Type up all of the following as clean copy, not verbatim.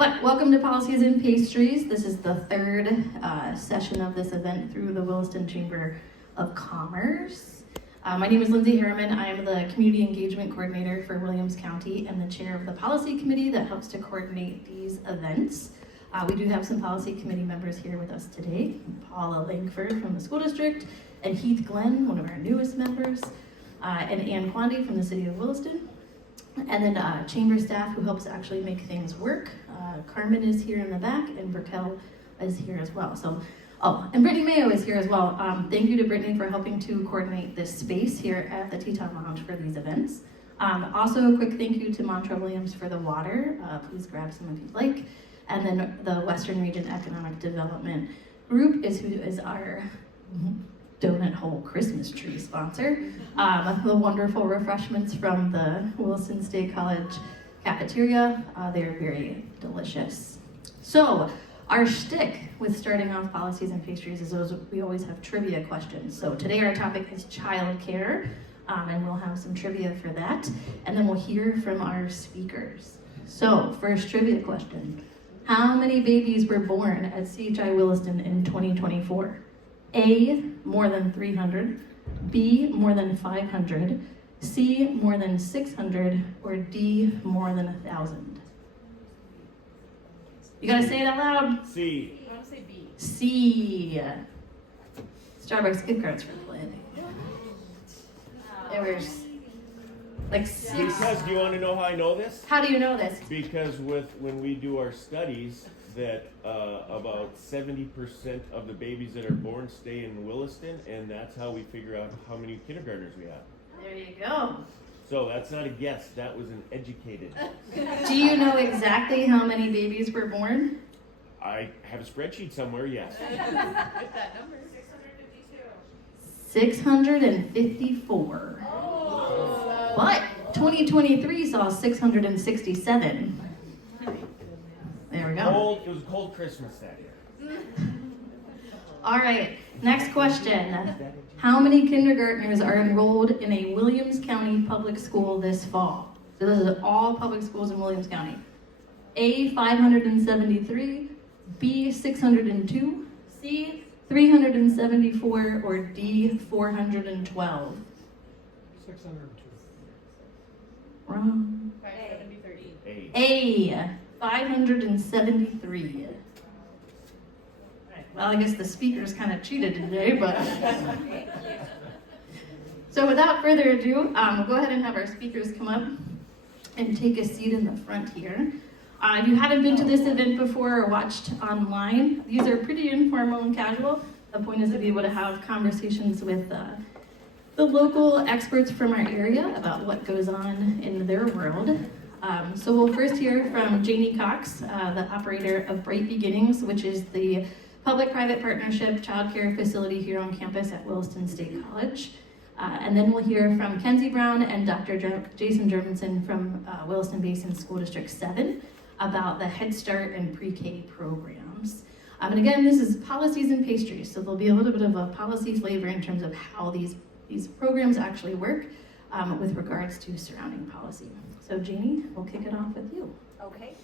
But welcome to Policies and Pastries. This is the third session of this event through the Williston Chamber of Commerce. My name is Lindsay Harriman. I am the Community Engagement Coordinator for Williams County and the Chair of the Policy Committee that helps to coordinate these events. We do have some Policy Committee members here with us today. Paula Langford from the School District, and Heath Glenn, one of our newest members, and Ann Quandy from the City of Williston. And then chamber staff who helps actually make things work. Carmen is here in the back, and Raquel is here as well. So, and Brittany Mayo is here as well. Thank you to Brittany for helping to coordinate this space here at the Teton Lounge for these events. Also, a quick thank you to Montra Williams for the water. Please grab some if you'd like. And then the Western Region Economic Development Group is who is our donut hole Christmas tree sponsor. The wonderful refreshments from the Williston State College cafeteria. They're very delicious. So our shtick with starting off Policies and Pastries is we always have trivia questions. So today our topic is childcare, and we'll have some trivia for that. And then we'll hear from our speakers. So first trivia question. How many babies were born at CHI Williston in 2024? A, more than 300, B, more than 500, C, more than 600, or D, more than 1,000? You gotta say it out loud. C. I want to say B. C. Starbucks gift cards for planning. There was like 6. Because, do you want to know how I know this? How do you know this? Because when we do our studies, that about 70% of the babies that are born stay in Williston, and that's how we figure out how many kindergartners we have. There you go. So that's not a guess, that was an educated. Do you know exactly how many babies were born? I have a spreadsheet somewhere, yes. Get that number. 654. Oh. But 2023 saw 667. There we go. It was a cold Christmas that year. All right, next question. How many kindergartners are enrolled in a Williams County public school this fall? So this is all public schools in Williams County. A, 573, B, 602, C, 374, or D, 412? 602. Wrong. 573. A, 573. Well, I guess the speakers kind of cheated today, but. So without further ado, we'll go ahead and have our speakers come up and take a seat in the front here. If you haven't been to this event before or watched online, these are pretty informal and casual. The point is to be able to have conversations with the local experts from our area about what goes on in their world. So we'll first hear from Janie Cox, the operator of Bright Beginnings, which is the public-private partnership childcare facility here on campus at Williston State College. And then we'll hear from Kenzie Brown and Dr. Jason Germundson from Williston Basin School District 7 about the Head Start and Pre-K programs. And again, this is Policies and Pastries, so there'll be a little bit of a policy flavor in terms of how these programs actually work with regards to surrounding policy. So Janie, we'll kick it off with you. Okay.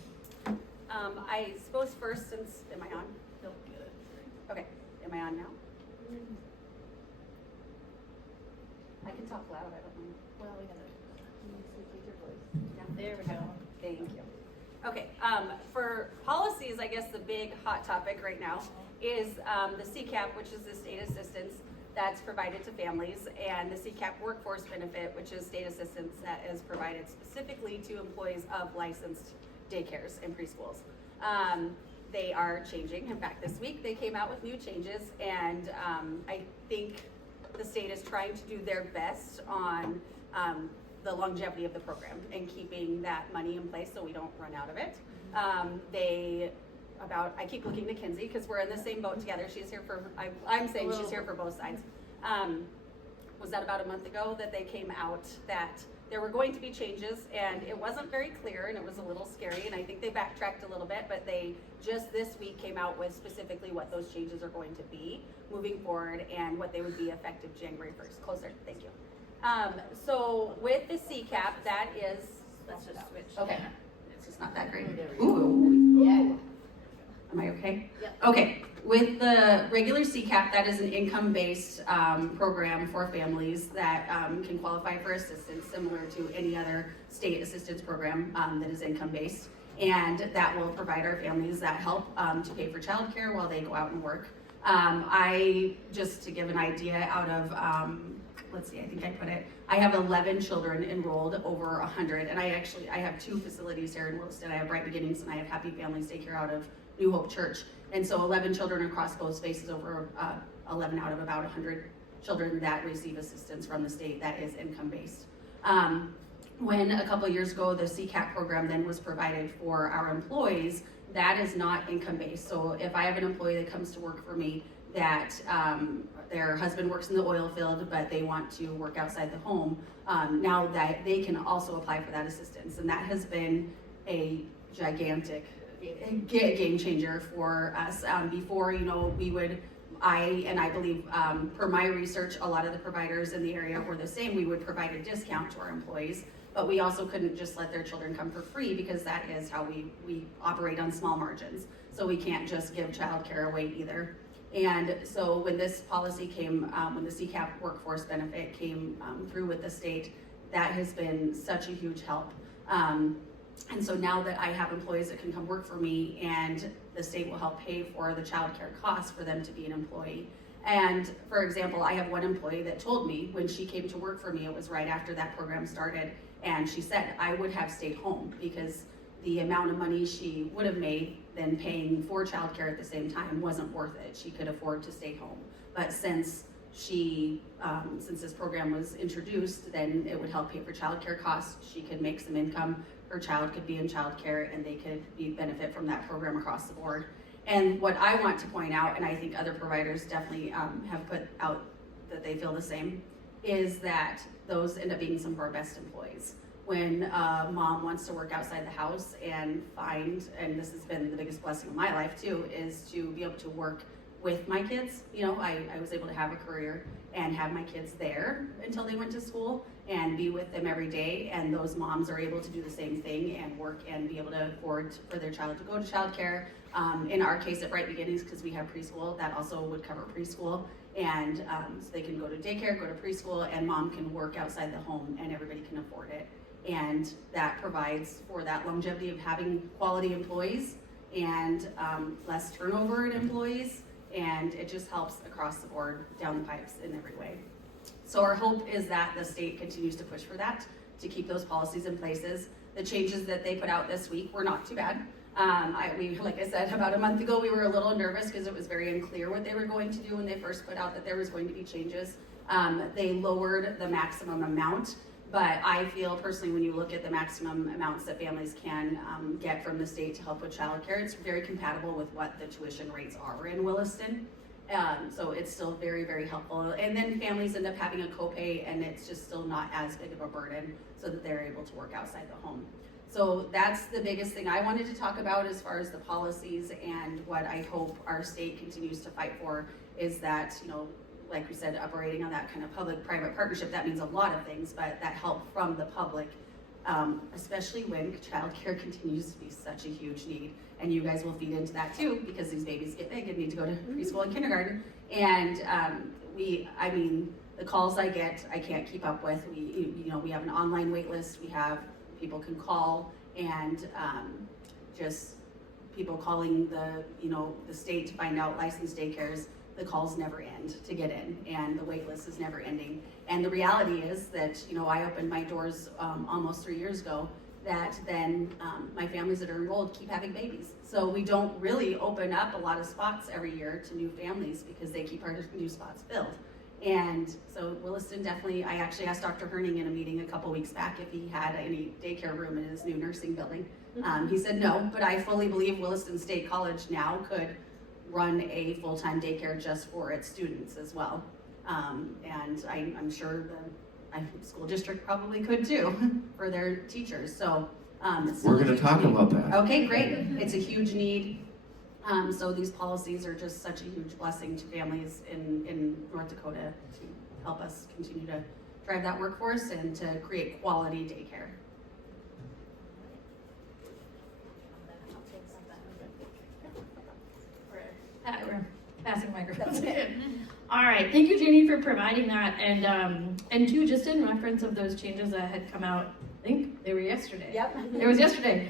I suppose first, since, am I on? No. Okay, am I on now? I can talk loud, I don't know. Well, we gotta keep your voice. Yeah, there we go. Thank you. Okay, for policies, I guess the big hot topic right now is the CCAP, which is the state assistance that's provided to families, and the CCAP workforce benefit, which is state assistance that is provided specifically to employees of licensed daycares and preschools. They are changing. In fact, this week they came out with new changes, and I think the state is trying to do their best on the longevity of the program and keeping that money in place so we don't run out of it. I keep looking to Kenzie because we're in the same boat together. She's here for, I'm saying she's here for both sides. Was that about a month ago that they came out that there were going to be changes, and it wasn't very clear and it was a little scary, and I think they backtracked a little bit, but they just this week came out with specifically what those changes are going to be moving forward and what they would be effective January 1st. Closer, thank you. So with the CCAP, that is, let's just switch. Okay, it's just not that great. Ooh, Okay, with the regular CCAP, that is an income-based program for families that can qualify for assistance, similar to any other state assistance program that is income-based. And that will provide our families that help to pay for childcare while they go out and work. Just to give an idea, out of, let's see, I think I put it, I have 11 children enrolled, over 100, and I have 2 facilities here in Williston. I have Bright Beginnings and I have Happy Families Daycare out of New Hope Church. And so 11 children across both spaces, over 11 out of about 100 children that receive assistance from the state that is income-based. When a couple years ago, the CCAP program then was provided for our employees, that is not income-based. So if I have an employee that comes to work for me that their husband works in the oil field, but they want to work outside the home, now that they can also apply for that assistance. And that has been a gigantic game changer for us. Before, I believe, per my research, a lot of the providers in the area were the same. We would provide a discount to our employees, but we also couldn't just let their children come for free, because that is how we operate on small margins. So we can't just give childcare away either. And so when this policy came, when the CCAP workforce benefit came through with the state, that has been such a huge help. And so now that I have employees that can come work for me, and the state will help pay for the childcare costs for them to be an employee. And for example, I have one employee that told me when she came to work for me, it was right after that program started, and she said, I would have stayed home because the amount of money she would have made then paying for childcare at the same time wasn't worth it. She could afford to stay home. But since this program was introduced, then it would help pay for childcare costs. She could make some income. Her child could be in childcare, and they could benefit from that program across the board. And what I want to point out, and I think other providers definitely have put out that they feel the same, is that those end up being some of our best employees. When a mom wants to work outside the house and this has been the biggest blessing of my life too, is to be able to work with my kids. I was able to have a career and have my kids there until they went to school and be with them every day, and those moms are able to do the same thing and work and be able to afford for their child to go to childcare. In our case at Bright Beginnings, because we have preschool, that also would cover preschool, and so they can go to daycare, go to preschool, and mom can work outside the home and everybody can afford it. And that provides for that longevity of having quality employees and less turnover in employees, and it just helps across the board, down the pipes in every way. So our hope is that the state continues to push for that, to keep those policies in places. The changes that they put out this week were not too bad. Like I said, about a month ago, we were a little nervous because it was very unclear what they were going to do when they first put out that there was going to be changes. They lowered the maximum amount, but I feel personally, when you look at the maximum amounts that families can get from the state to help with childcare, it's very compatible with what the tuition rates are in Williston. So it's still very, very helpful. And then families end up having a copay, and it's just still not as big of a burden, so that they're able to work outside the home. So that's the biggest thing I wanted to talk about as far as the policies, and what I hope our state continues to fight for is that, like we said, operating on that kind of public-private partnership. That means a lot of things, but that help from the public, especially when childcare continues to be such a huge need. And you guys will feed into that too, because these babies get big and need to go to preschool and kindergarten. And the calls I get, I can't keep up with. We have an online wait list. We have people can call, and just people calling the state to find out licensed daycares. The calls never end to get in, and the wait list is never ending. And the reality is that, I opened my doors almost 3 years ago, that then my families that are enrolled keep having babies. So we don't really open up a lot of spots every year to new families, because they keep our new spots filled. And so Williston definitely, I actually asked Dr. Herning in a meeting a couple weeks back if he had any daycare room in his new nursing building. He said no, but I fully believe Williston State College now could run a full-time daycare just for its students as well. And I'm sure the school district probably could too for their teachers. So we're going to talk about that. Okay, great. It's a huge need. So these policies are just such a huge blessing to families in North Dakota to help us continue to drive that workforce and to create quality daycare. That's okay. All right, thank you, Janie, for providing that. And two, just in reference of those changes that had come out, I think they were yesterday. Yep. It was yesterday.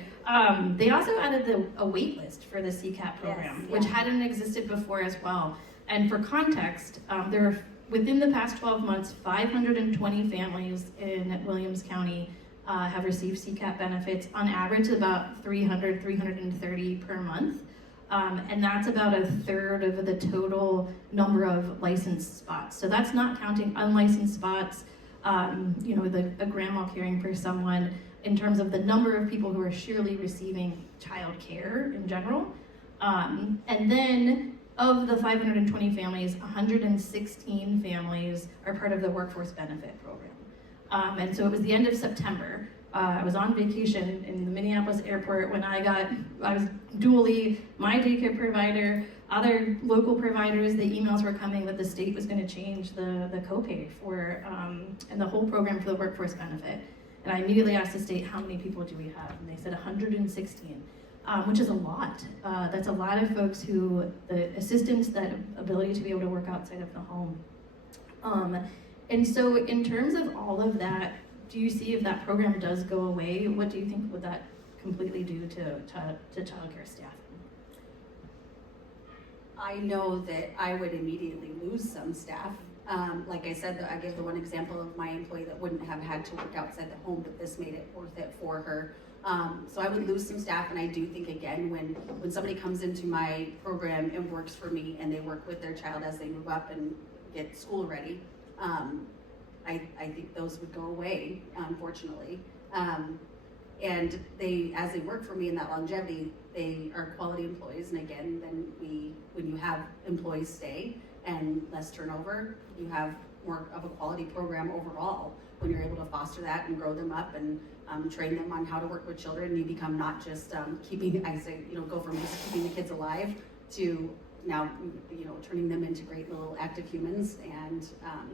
They also added a wait list for the CCAP program, Yes, which yeah. hadn't existed before as well. And for context, there are, within the past 12 months, 520 families in Williams County have received CCAP benefits, on average about 300, 330 per month. And that's about a third of the total number of licensed spots. So that's not counting unlicensed spots, a grandma caring for someone, in terms of the number of people who are surely receiving child care in general. And then of the 520 families, 116 families are part of the workforce benefit program. And so it was the end of September. I was on vacation in the Minneapolis airport when I was dually my daycare provider, other local providers. The emails were coming that the state was going to change the copay for and the whole program for the workforce benefit. And I immediately asked the state, how many people do we have? And they said 116, which is a lot. That's a lot of folks who, the assistance, that ability to be able to work outside of the home. And so in terms of all of that, do you see if that program does go away, what do you think would that completely do to childcare staff? I know that I would immediately lose some staff. Like I said, I gave the one example of my employee that wouldn't have had to work outside the home, but this made it worth it for her. So I would lose some staff, and I do think, again, when somebody comes into my program and works for me and they work with their child as they move up and get school ready, I think those would go away, unfortunately. And as they work for me in that longevity, they are quality employees. And again, then when you have employees stay and less turnover, you have more of a quality program overall. When you're able to foster that and grow them up and train them on how to work with children, you become not just go from just keeping the kids alive to now, turning them into great little active humans and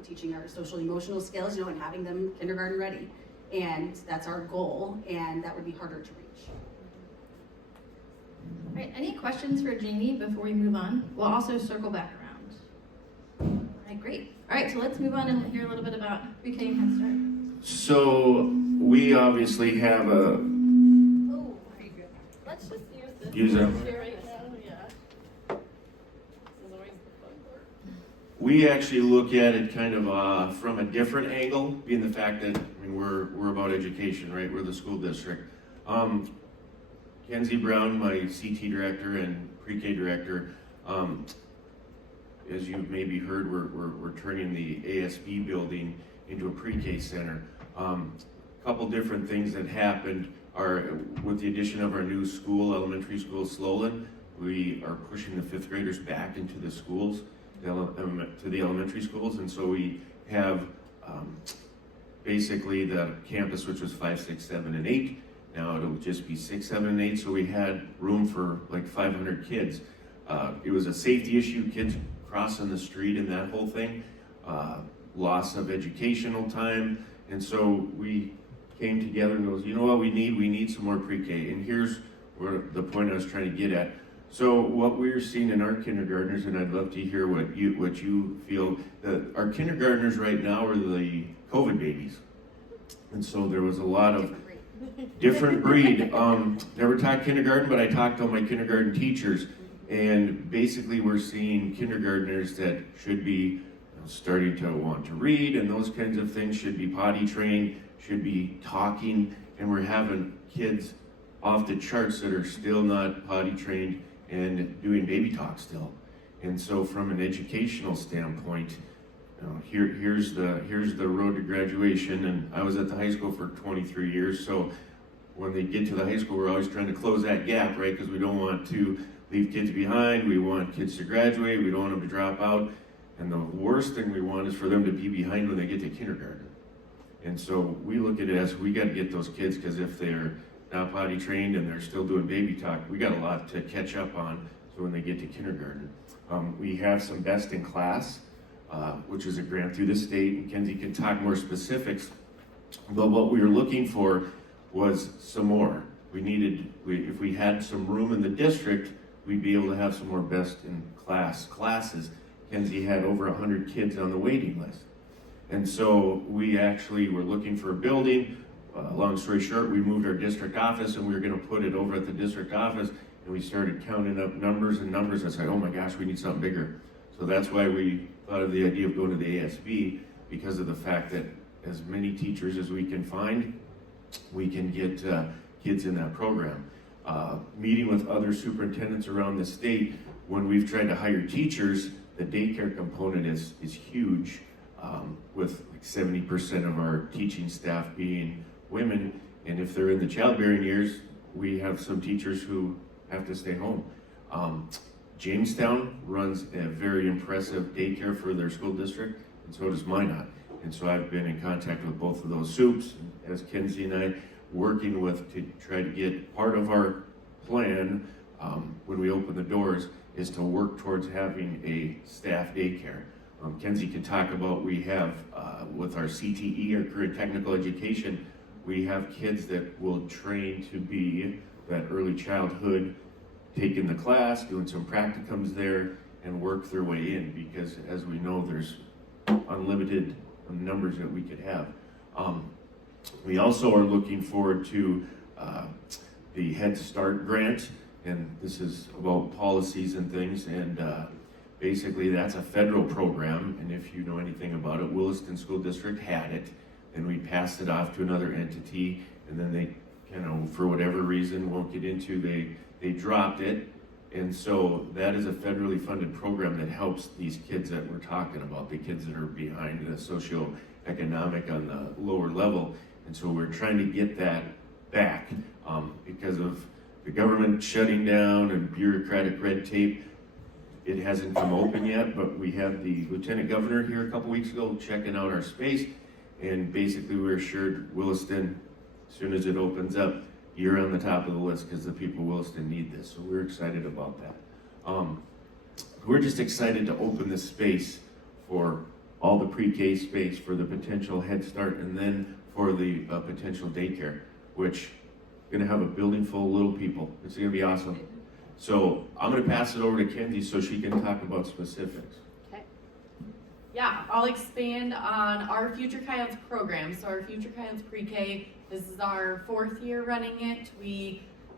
teaching our social emotional skills, and having them kindergarten ready. And that's our goal, and that would be harder to reach. All right, any questions for Janie before we move on? We'll also circle back around. All right, great. All right, so let's move on and hear a little bit about pre-K and Head Start. So we obviously have a, Oh, let's just use this. Use that. Here right now, yeah. This is always the fun part. we actually look at it kind of from a different angle, being the fact that, we're about education, right? We're the school district. Kenzie Brown, my CT director and pre-K director, as you've maybe heard, we're turning the ASB building into a pre-K center. Couple different things that happened are, with the addition of our new school, elementary school, Slolan, we are pushing the fifth graders back into the schools, to the elementary schools, and so we have basically the campus, which was 5, 6, 7, and 8. Now it'll just be 6, 7, and 8, so we had room for like 500 kids. It was a safety issue, kids crossing the street and that whole thing, loss of educational time, and so we came together and goes, you know what we need? We need some more pre-K, and here's where the point I was trying to get at. So what we're seeing in our kindergartners, and I'd love to hear what you feel, that our kindergartners right now are the COVID babies, and so there was a lot of different breed. Never taught kindergarten, but I talked to all my kindergarten teachers, and basically we're seeing kindergartners that should be starting to want to read and those kinds of things, should be potty trained, should be talking, and we're having kids off the charts that are still not potty trained and doing baby talk still. And so from an educational standpoint, here's the road to graduation, and I was at the high school for 23 years, so when they get to the high school, we're always trying to close that gap, right? Because we don't want to leave kids behind, we want kids to graduate, we don't want them to drop out, and the worst thing we want is for them to be behind when they get to kindergarten. And so we look at it as, we got to get those kids, because if they're not potty trained and they're still doing baby talk, we got a lot to catch up on, so when they get to kindergarten. We have some best in class, which is a grant through the state, and Kenzie can talk more specifics, but what we were looking for was some more. If we had some room in the district, we'd be able to have some more best in class classes. Kenzie had over 100 kids on the waiting list. And so we actually were looking for a building. Long story short, we moved our district office and we were gonna put it over at the district office, and we started counting up numbers and numbers. I said, oh my gosh, we need something bigger. So that's why we thought of the idea of going to the ASB, because of the fact that as many teachers as we can find, we can get kids in that program. Meeting with other superintendents around the state, when we've tried to hire teachers, the daycare component is huge, with like 70% of our teaching staff being women. And if they're in the childbearing years, we have some teachers who have to stay home. Jamestown runs a very impressive daycare for their school district, and so does Minot. And so I've been in contact with both of those soups, as Kenzie and I working with to try to get part of our plan when we open the doors is to work towards having a staff daycare. Kenzie can talk about, we have with our CTE, our career technical education, we have kids that will train to be that early childhood, taking the class, doing some practicums there, and work their way in, because as we know, there's unlimited numbers that we could have. We also are looking forward to the Head Start grant, and this is about policies and things, and basically that's a federal program, and if you know anything about it, Williston School District had it, and we passed it off to another entity, and then they, for whatever reason, won't get into, they dropped it. And so that is a federally funded program that helps these kids that we're talking about, the kids that are behind the socioeconomic on the lower level. And so we're trying to get that back because of the government shutting down and bureaucratic red tape. It hasn't come open yet, but we had the lieutenant governor here a couple weeks ago checking out our space, and basically we were assured Williston, as soon as it opens up, you're on the top of the list because the people of Williston need this. So we're excited about that. We're just excited to open this space for all the pre-K space, for the potential Head Start, and then for the potential daycare, which is gonna have a building full of little people. It's gonna be awesome. So I'm gonna pass it over to Kenzie so she can talk about specifics. Okay. Yeah, I'll expand on our Future Coyotes program. So our Future Coyotes pre-K, this is our 4th year running it.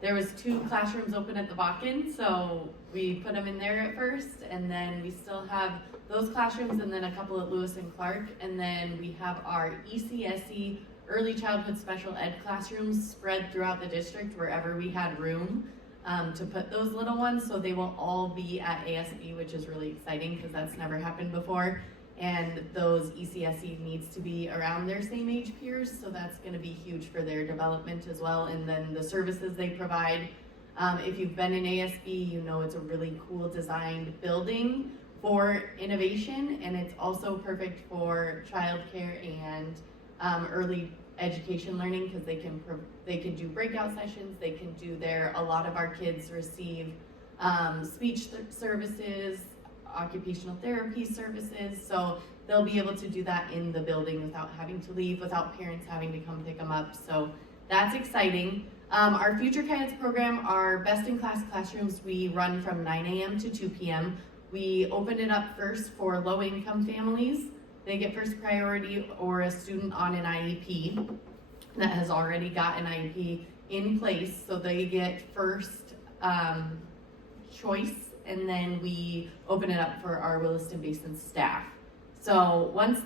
There was 2 classrooms open at the Bakken, so we put them in there at first, and then we still have those classrooms, and then a couple at Lewis and Clark, and then we have our ECSE, Early Childhood Special Ed classrooms spread throughout the district wherever we had room to put those little ones, so they will all be at ASB, which is really exciting because that's never happened before. And those ECSE needs to be around their same age peers, so that's going to be huge for their development as well. And then the services they provide, if you've been in ASB, you know it's a really cool designed building for innovation, and it's also perfect for childcare and early education learning, because they can do breakout sessions, they can do a lot of our kids receive speech services, occupational therapy services, so they'll be able to do that in the building without having to leave, without parents having to come pick them up, so that's exciting. Our Future Coyotes program, our best in class classrooms, we run from 9 a.m. to 2 p.m. We open it up first for low income families. They get first priority, or a student on an IEP that has already got an IEP in place, so they get first choice, and then we open it up for our Williston Basin staff. So once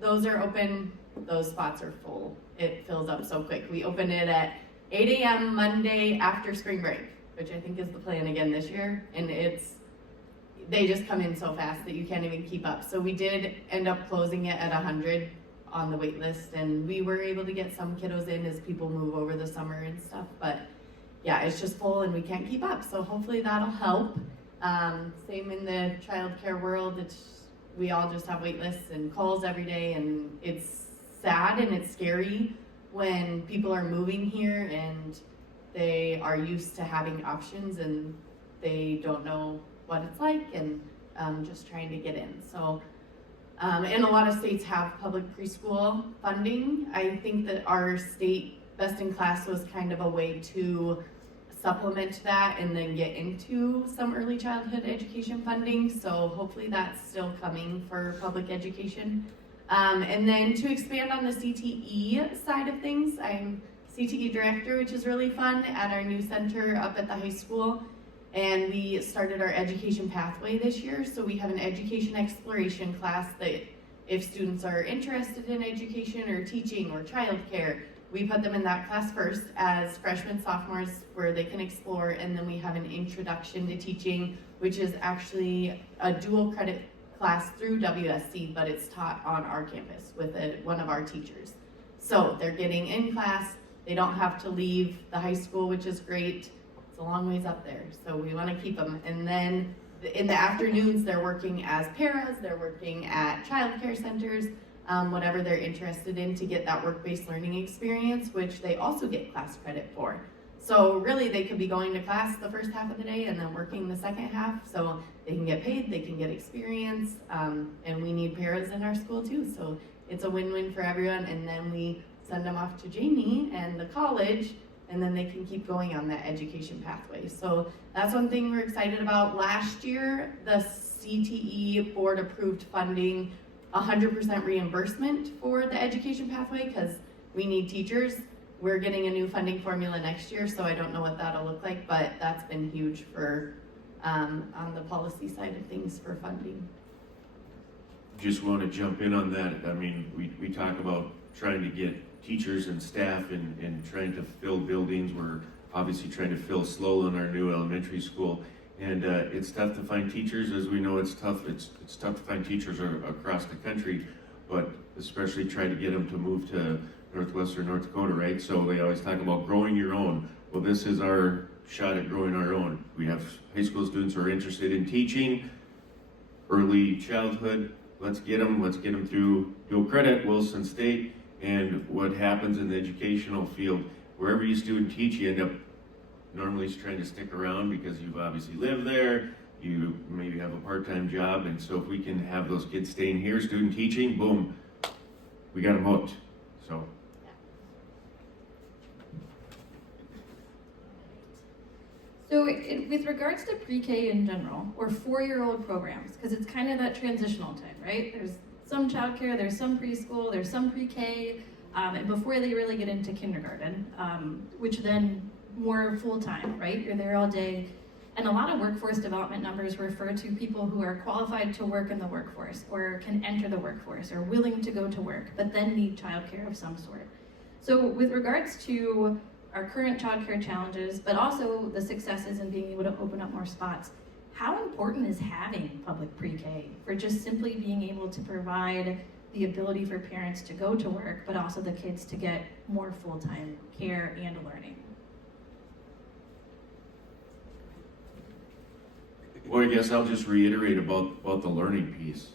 those are open, those spots are full. It fills up so quick. We open it at 8 a.m. Monday after spring break, which I think is the plan again this year, and they just come in so fast that you can't even keep up. So we did end up closing it at 100 on the wait list, and we were able to get some kiddos in as people move over the summer and stuff, but yeah, it's just full and we can't keep up. So hopefully that'll help. Same in the childcare world. We all just have wait lists and calls every day, and it's sad and it's scary when people are moving here and they are used to having options and they don't know what it's like, and just trying to get in. So, and a lot of states have public preschool funding. I think that our state best in class was kind of a way to supplement that and then get into some early childhood education funding. So hopefully that's still coming for public education. And then to expand on the CTE side of things, I'm CTE director, which is really fun, at our new center up at the high school. And we started our education pathway this year. So we have an education exploration class that if students are interested in education or teaching or childcare, we put them in that class first as freshmen, sophomores, where they can explore. And then we have an introduction to teaching, which is actually a dual credit class through WSC, but it's taught on our campus with one of our teachers. So they're getting in class, they don't have to leave the high school, which is great. It's a long ways up there, so we want to keep them. And then in the afternoons, they're working as paras, they're working at childcare centers, whatever they're interested in to get that work-based learning experience, which they also get class credit for. So really, they could be going to class the first half of the day and then working the second half, so they can get paid, they can get experience, and we need paras in our school too, so it's a win-win for everyone. And then we send them off to Janie and the college, and then they can keep going on that education pathway. So that's one thing we're excited about. Last year, the CTE board approved funding 100% reimbursement for the education pathway because we need teachers. We're getting a new funding formula next year, so I don't know what that'll look like, but that's been huge for on the policy side of things for funding. Just want to jump in on that. I mean, we talk about trying to get teachers and staff and trying to fill buildings. We're obviously trying to fill slow in our new elementary school. And it's tough to find teachers. As we know, it's tough. It's tough to find teachers across the country, but especially try to get them to move to Northwest or North Dakota, right? So they always talk about growing your own. Well, this is our shot at growing our own. We have high school students who are interested in teaching, early childhood. Let's get them through dual credit, Williston State, and what happens in the educational field. Wherever you student teach, you end up normally trying to stick around because you've obviously lived there, you maybe have a part-time job, and so if we can have those kids staying here, student teaching, boom, we got them hooked, so. So with regards to pre-K in general, or 4-year-old programs, because it's kind of that transitional time, right? There's some childcare, there's some preschool, there's some pre-K, and before they really get into kindergarten, which then more full-time, right? You're there all day. And a lot of workforce development numbers refer to people who are qualified to work in the workforce or can enter the workforce or willing to go to work, but then need childcare of some sort. So with regards to our current childcare challenges, but also the successes in being able to open up more spots, how important is having public pre-K for just simply being able to provide the ability for parents to go to work, but also the kids to get more full-time care and learning? Well, I guess I'll just reiterate about the learning piece,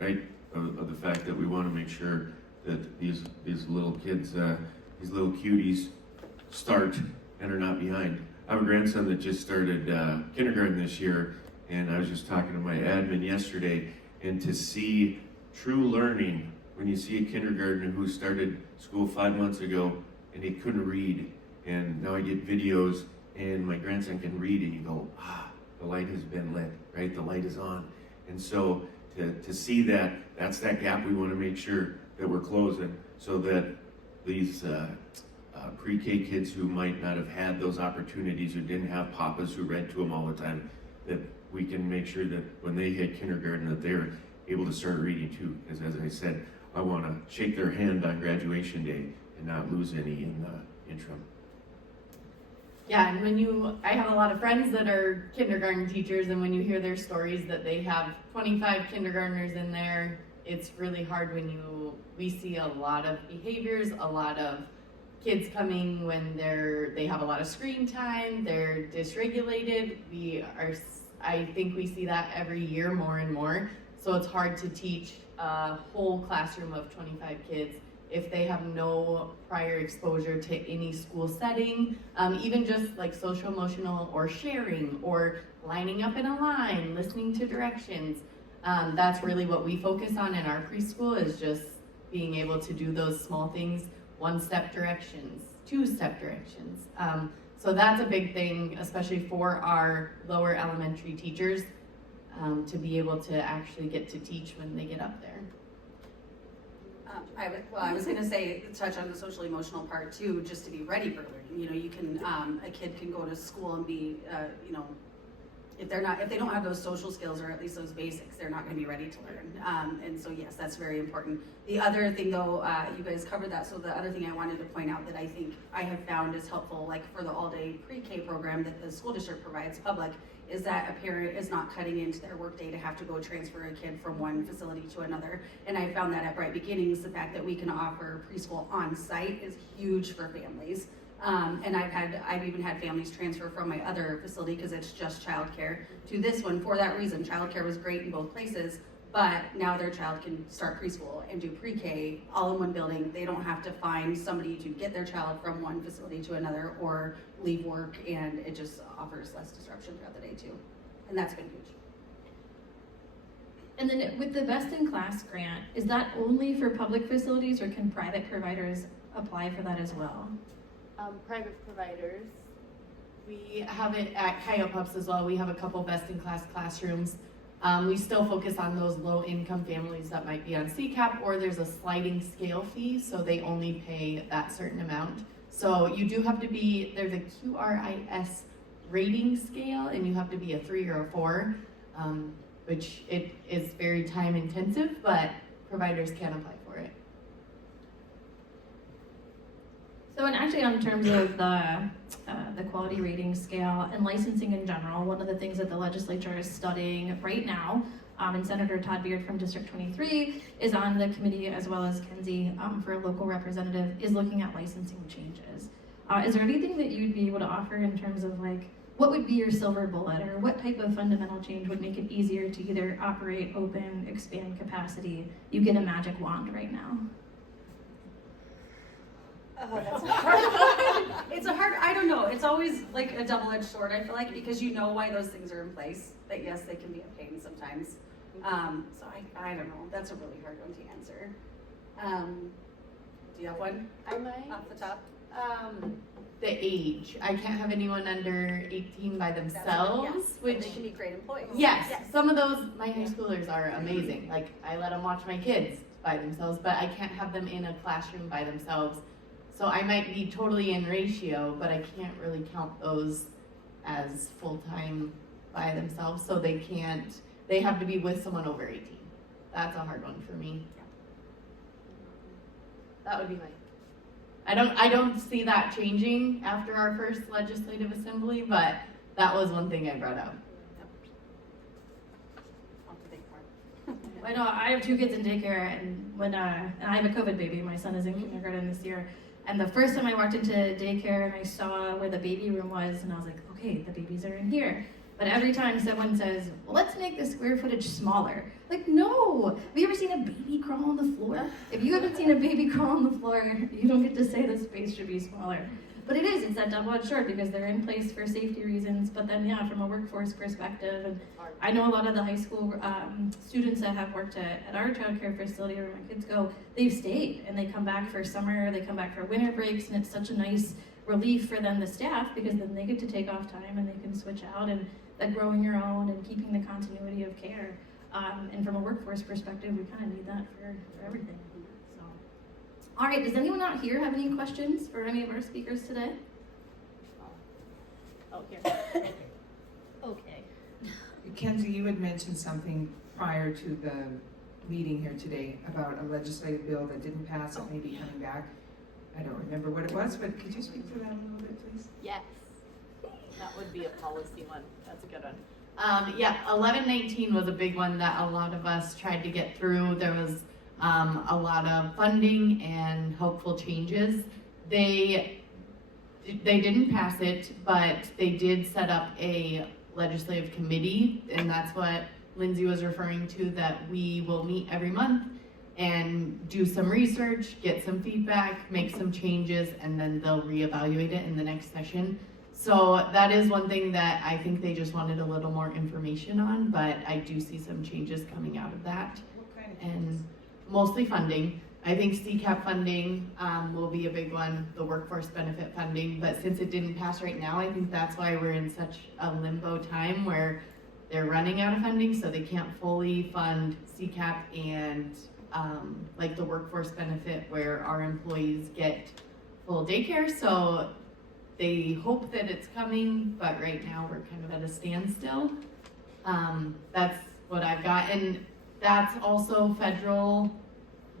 right? Of the fact that we want to make sure that these little kids, these little cuties, start and are not behind. I have a grandson that just started kindergarten this year, and I was just talking to my admin yesterday, and to see true learning when you see a kindergartner who started school 5 months ago and he couldn't read, and now I get videos and my grandson can read, and you go, the light has been lit, right? The light is on. And so to see that, that's that gap we want to make sure that we're closing, so that these pre-K kids who might not have had those opportunities, who didn't have papas who read to them all the time, that we can make sure that when they hit kindergarten that they're able to start reading too. Because as I said, I want to shake their hand on graduation day and not lose any in the interim. Yeah, and I have a lot of friends that are kindergarten teachers, and when you hear their stories that they have 25 kindergartners in there, it's really hard when we see a lot of behaviors, a lot of kids coming when they have a lot of screen time, they're dysregulated. I think we see that every year more and more. So it's hard to teach a whole classroom of 25 kids if they have no prior exposure to any school setting, even just like social emotional or sharing or lining up in a line, listening to directions. That's really what we focus on in our preschool, is just being able to do those small things, 1-step directions, 2-step directions. So that's a big thing, especially for our lower elementary teachers, to be able to actually get to teach when they get up there. I was gonna say, touch on the social emotional part too, just to be ready for learning. You know, you can, a kid can go to school and be, you know, if they don't have those social skills or at least those basics, they're not gonna be ready to learn. And so yes, that's very important. The other thing though, you guys covered that, so the other thing I wanted to point out that I think I have found is helpful, like for the all-day pre-K program that the school district provides public, is that a parent is not cutting into their workday to have to go transfer a kid from one facility to another. And I found that at Bright Beginnings, the fact that we can offer preschool on site is huge for families. And I've even had families transfer from my other facility because it's just childcare to this one for that reason. Childcare was great in both places, but now their child can start preschool and do pre-K all in one building. They don't have to find somebody to get their child from one facility to another or leave work, and it just offers less disruption throughout the day too. And that's been huge. And then with the Best in Class grant, is that only for public facilities or can private providers apply for that as well? Private providers. We have it at Coyote Pups as well. We have a couple best-in-class classrooms. We still focus on those low-income families that might be on CCAP, or there's a sliding scale fee, so they only pay that certain amount. So you do have to be, there's a QRIS rating scale, and you have to be a 3 or a 4, which it is very time-intensive, but providers can apply for it. So, and actually on terms of the quality rating scale and licensing in general, one of the things that the legislature is studying right now, and Senator Todd Beard from District 23 is on the committee, as well as Kenzie for a local representative, is looking at licensing changes. Is there anything that you'd be able to offer in terms of like, what would be your silver bullet, or what type of fundamental change would make it easier to either operate, open, expand capacity? You get a magic wand right now. Oh, that's a hard one. It's a hard, I don't know. It's always like a double-edged sword, I feel like, because you know why those things are in place. That yes, they can be a pain sometimes. So I don't know. That's a really hard one to answer. Do you have one I might. off the top? The age. I can't have anyone under 18 by themselves, Yes, which they can be great employees. yes, some of those, my high schoolers are amazing. Like, I let them watch my kids by themselves, but I can't have them in a classroom by themselves. So I might be totally in ratio, but I can't really count those as full-time by themselves. So they have to be with someone over 18. That's a hard one for me. That would be mine. I don't see that changing after our first legislative assembly, but that was one thing I brought up. I know I have 2 kids in daycare, and when and I have a COVID baby. My son is in kindergarten this year, and the first time I walked into daycare and I saw where the baby room was, and I was like, okay, the babies are in here. But every time someone says, well, let's make the square footage smaller. Like, no! Have you ever seen a baby crawl on the floor? If you haven't seen a baby crawl on the floor, you don't get to say the space should be smaller. But it's that double-edged sword because they're in place for safety reasons, but then yeah, from a workforce perspective, and I know a lot of the high school students that have worked at our childcare facility where my kids go, they've stayed, and they come back for summer, they come back for winter breaks, and it's such a nice relief for them, the staff, because then they get to take off time and they can switch out, and that growing your own and keeping the continuity of care. And from a workforce perspective, we kind of need that for everything. So, all right, does anyone out here have any questions for any of our speakers today? Oh, here. Okay. Kenzie, you had mentioned something prior to the meeting here today about a legislative bill that didn't pass and may be coming back. I don't remember what it was, but could you speak to that a little bit, please? Yes, that would be a policy one. That's a good one. 1119 was a big one that a lot of us tried to get through. There was a lot of funding and hopeful changes. They didn't pass it, but they did set up a legislative committee, and that's what Lindsay was referring to, that we will meet every month and do some research, get some feedback, make some changes, and then they'll reevaluate it in the next session. So that is one thing that I think they just wanted a little more information on, but I do see some changes coming out of that. What kind of And mostly funding. I think CCAP funding will be a big one, the workforce benefit funding, but since it didn't pass right now, I think that's why we're in such a limbo time where they're running out of funding, so they can't fully fund CCAP and like the workforce benefit where our employees get full daycare. So they hope that it's coming, but right now we're kind of at a standstill. That's what I've got, and that's also federal.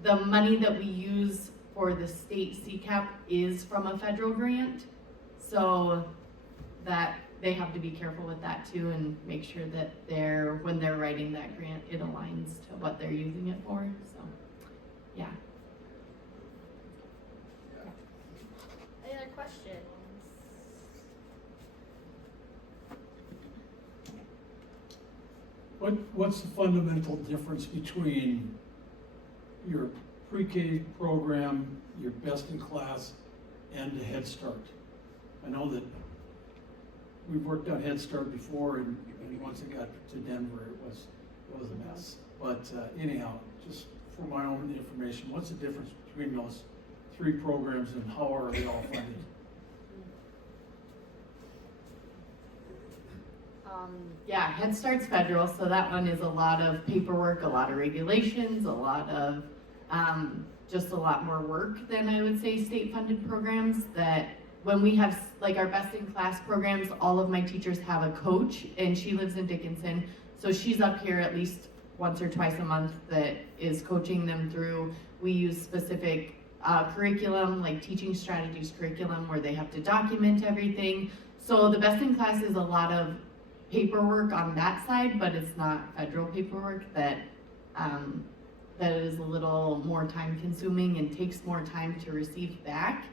The money that we use for the state CCAP is from a federal grant, so that they have to be careful with that too and make sure that when they're writing that grant, it aligns to what they're using it for, so, yeah. Any other questions? What's the fundamental difference between your pre-K program, your best in class, and the Head Start? I know that we've worked on Head Start before, and once it got to Denver, it was a mess. But anyhow, just for my own information, what's the difference between those three programs and how are they all funded? Yeah, Head Start's federal, so that one is a lot of paperwork, a lot of regulations, a lot of just a lot more work than I would say state-funded programs. That when we have like our best in class programs, all of my teachers have a coach, and she lives in Dickinson, so she's up here at least once or twice a month that is coaching them through. We use specific curriculum, like teaching strategies curriculum, where they have to document everything. So the best in class is a lot of paperwork on that side, but it's not federal paperwork that is a little more time consuming and takes more time to receive back.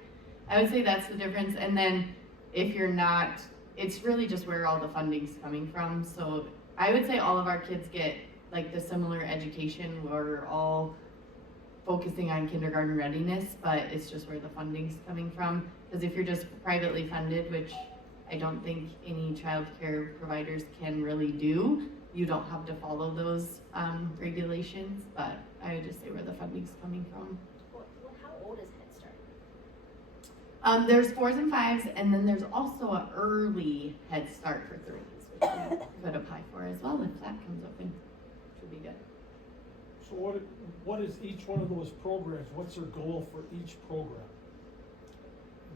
I would say that's the difference. And then if you're not, it's really just where all the funding's coming from. So I would say all of our kids get like the similar education. We're all focusing on kindergarten readiness, but it's just where the funding's coming from. Because if you're just privately funded, which I don't think any childcare providers can really do, you don't have to follow those regulations, but I would just say where the funding's coming from. How old is Head Start? There's 4s and 5s, and then there's also an early Head Start for 3s, which you could apply for as well if that comes open. Should be good. So what is each one of those programs? What's their goal for each program?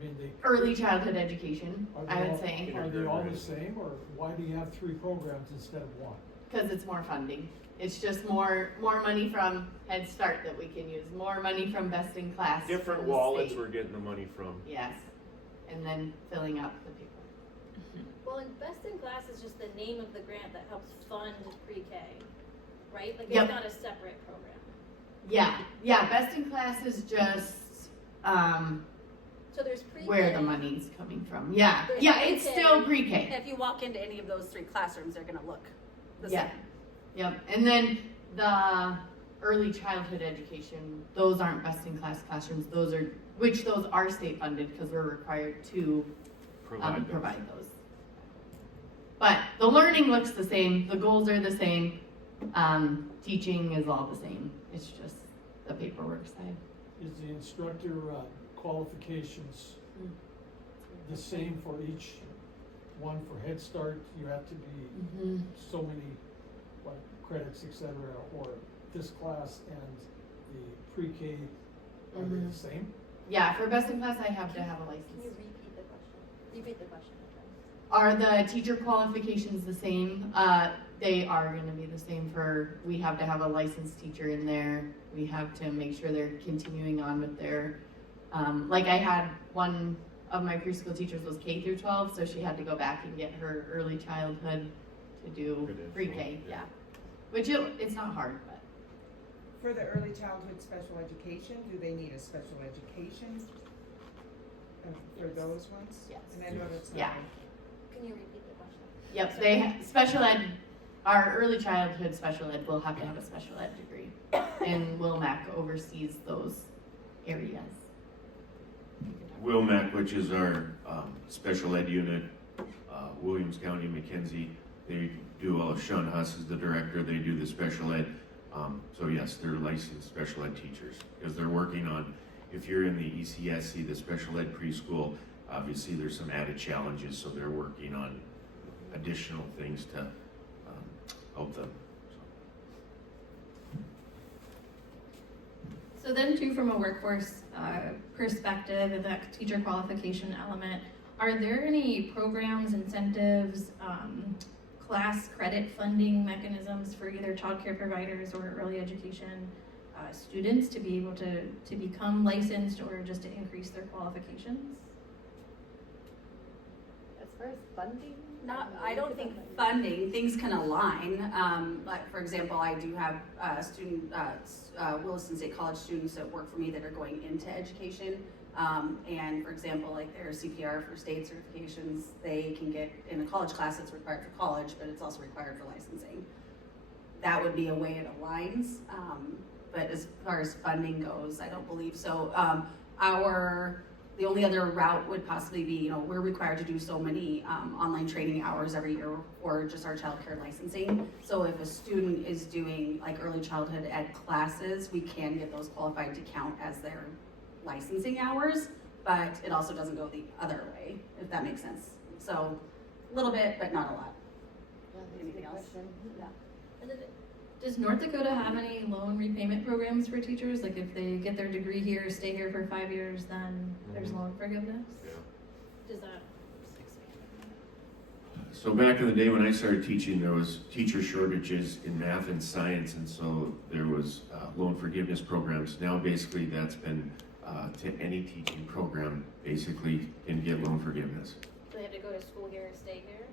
I mean, Early childhood education, I would say. Are they all the same, or why do you have three programs instead of one? Because it's more funding. It's just more money from Head Start that we can use, more money from Best in Class. Different from the wallets state. we're getting the money from. Yes, and then filling up the people. Well, and Best in Class is just the name of the grant that helps fund pre-K, right? Like Yep. it's not a separate program. Yeah, Best in Class is just So there's pre-K. where the money's coming from. Yeah, There's it's pre-K. still pre-K. If you walk into any of those three classrooms, they're gonna look the Yeah. same. Yep, and then the early childhood education, those aren't best in class classrooms, those are state funded because we're required to provide those. But the learning looks the same, the goals are the same, teaching is all the same, it's just the paperwork side. Is the instructor qualifications the same for each one? For Head Start, you have to be so many credits, etc., or this class and the pre-K, are they the same? Yeah, for best in class I have to have a Can you license. repeat the question? Repeat the question. Are the teacher qualifications the same? They are gonna be the same we have to have a licensed teacher in there. We have to make sure they're continuing on with their, like I had one of my preschool teachers was K through 12, so she had to go back and get her early childhood to do pre-K, yeah. Which it's not hard, but. For the early childhood special education, do they need a special education for those ones? Yes. And I know that's not. Yeah. Can you repeat the question? Yep, they special ed, our early childhood special ed will have to have a special ed degree. And WillMac oversees those areas. Wilmac, which is our special ed unit, Williams County, McKenzie, they do all, Sean Huss is the director, they do the special ed. So yes, they're licensed special ed teachers, because they're working on, if you're in the ECSC, the special ed preschool, obviously there's some added challenges, so they're working on additional things to help them. So then too, from a workforce perspective and that teacher qualification element, are there any programs, incentives, class credit funding mechanisms for either childcare providers or early education students to be able to become licensed or just to increase their qualifications? As far as funding? I don't think funding, things can align. Like for example, I do have Williston State College students that work for me that are going into education. And for example, like their CPR for state certifications, they can get in a college class that's required for college, but it's also required for licensing. That would be a way it aligns. But as far as funding goes, I don't believe so. The only other route would possibly be, we're required to do so many online training hours every year for just our childcare licensing. So if a student is doing like early childhood ed classes, we can get those qualified to count as their licensing hours, but it also doesn't go the other way, if that makes sense. So a little bit, but not a lot. Anything else? Yeah. And then, does North Dakota have any loan repayment programs for teachers? Like if they get their degree here, stay here for 5 years, then there's loan forgiveness? Does that expand? So back in the day when I started teaching, there was teacher shortages in math and science, and so there was loan forgiveness programs. Now basically that's been to any teaching program basically can get loan forgiveness. Do they have to go to school here or stay here?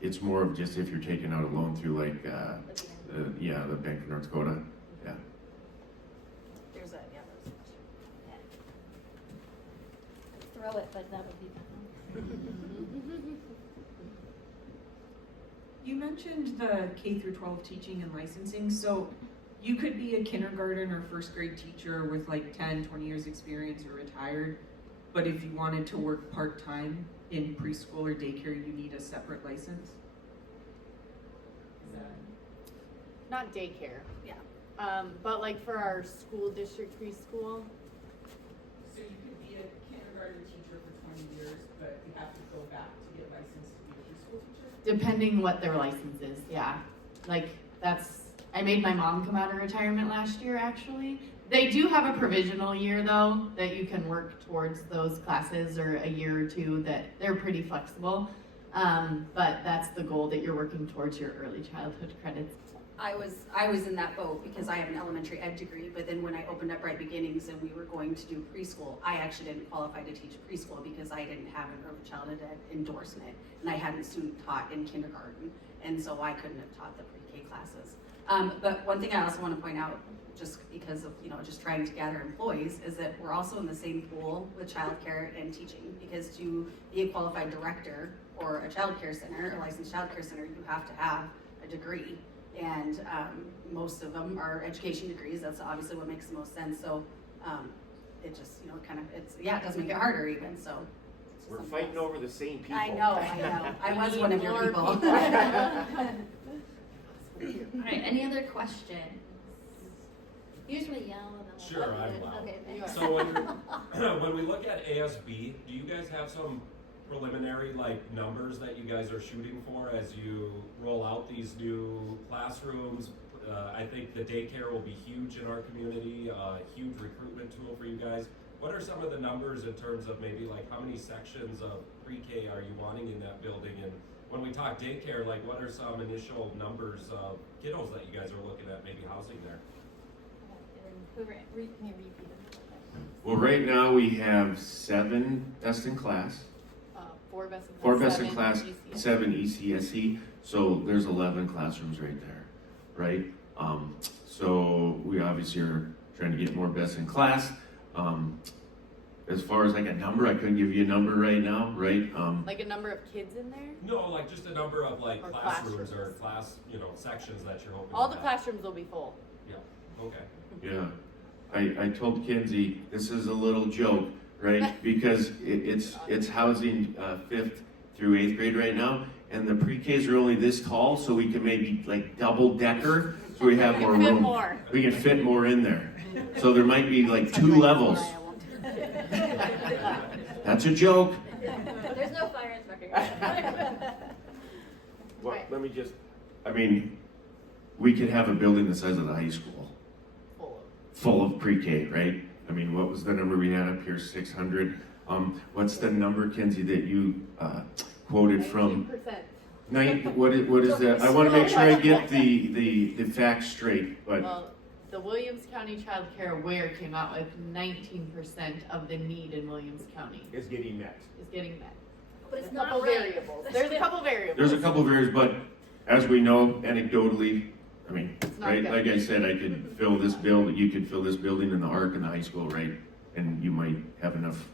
It's more of just if you're taking out a loan through like, the Bank of North Dakota, yeah. There's a, yeah, there's a question. Throw it, but that would be fun. You mentioned the K through 12 teaching and licensing, so you could be a kindergarten or first grade teacher with like 10, 20 years experience or retired, but if you wanted to work part-time in preschool or daycare, you need a separate license? Is that... Not daycare. Yeah. But like for our school district preschool. So you could be a kindergarten teacher for 20 years, but you have to go back to get licensed to be a preschool teacher? Depending what their license is, yeah. Like I made my mom come out of retirement last year, actually. They do have a provisional year though, that you can work towards those classes, or a year or two, that they're pretty flexible. But that's the goal, that you're working towards your early childhood credits. I was in that boat because I have an elementary ed degree, but then when I opened up Bright Beginnings and we were going to do preschool, I actually didn't qualify to teach preschool because I didn't have an early childhood ed endorsement, and I hadn't student taught in kindergarten, and so I couldn't have taught the pre-K classes. But one thing I also want to point out, just because of just trying to gather employees, is that we're also in the same pool with childcare and teaching, because to be a qualified director or a childcare center, a licensed childcare center, you have to have a degree. And most of them are education degrees. That's obviously what makes the most sense. So it just, it does make it harder even. So We're fighting over the same people. I know. I was one of your people. All right, any other questions? Usually yell and then. Sure, I'm loud. Okay, thanks. So when we look at ASB, do you guys have some preliminary numbers that you guys are shooting for as you roll out these new classrooms? I think the daycare will be huge in our community, a huge recruitment tool for you guys. What are some of the numbers in terms of maybe how many sections of pre-K are you wanting in that building? And when we talk daycare, what are some initial numbers of kiddos that you guys are looking at maybe housing there? Can you repeat it? Well, right now we have 7 best in class, 4 best in class. 4 best in 7 class, GCSE. 7 ECSE, so there's 11 classrooms right there, right? So we obviously are trying to get more best in class. As far as a number, I couldn't give you a number right now, right? Like a number of kids in there? No, just a number of classrooms or classrooms. class, sections that you're hoping All to the have. classrooms will be full. Yeah, okay. Yeah, I told Kinsey, this is a little joke, right? Because it's housing 5th through 8th grade right now, and the pre-Ks are only this tall, so we can maybe like double decker, so we have more Fit room. more. We can fit more in there. So there might be like 2 levels. That's a joke. There's no fire inspector. Well, let me just, I mean, we could have a building the size of the high school, full of pre-K, right? I mean, what was the number we had up here, 600? What's the number, Kenzie, that you quoted from? 19%. What is that? I want to make sure I get the facts straight, but Well, the Williams County Childcare Aware came out with 19% of the need in Williams County is getting met. is getting met. But it's There's a not couple right. variables. There's a couple variables. there's a couple of areas, but as we know, anecdotally, I mean, It's not right, good. like I said, I could fill this building, you could fill this building in the ARC in the high school, right? And you might have enough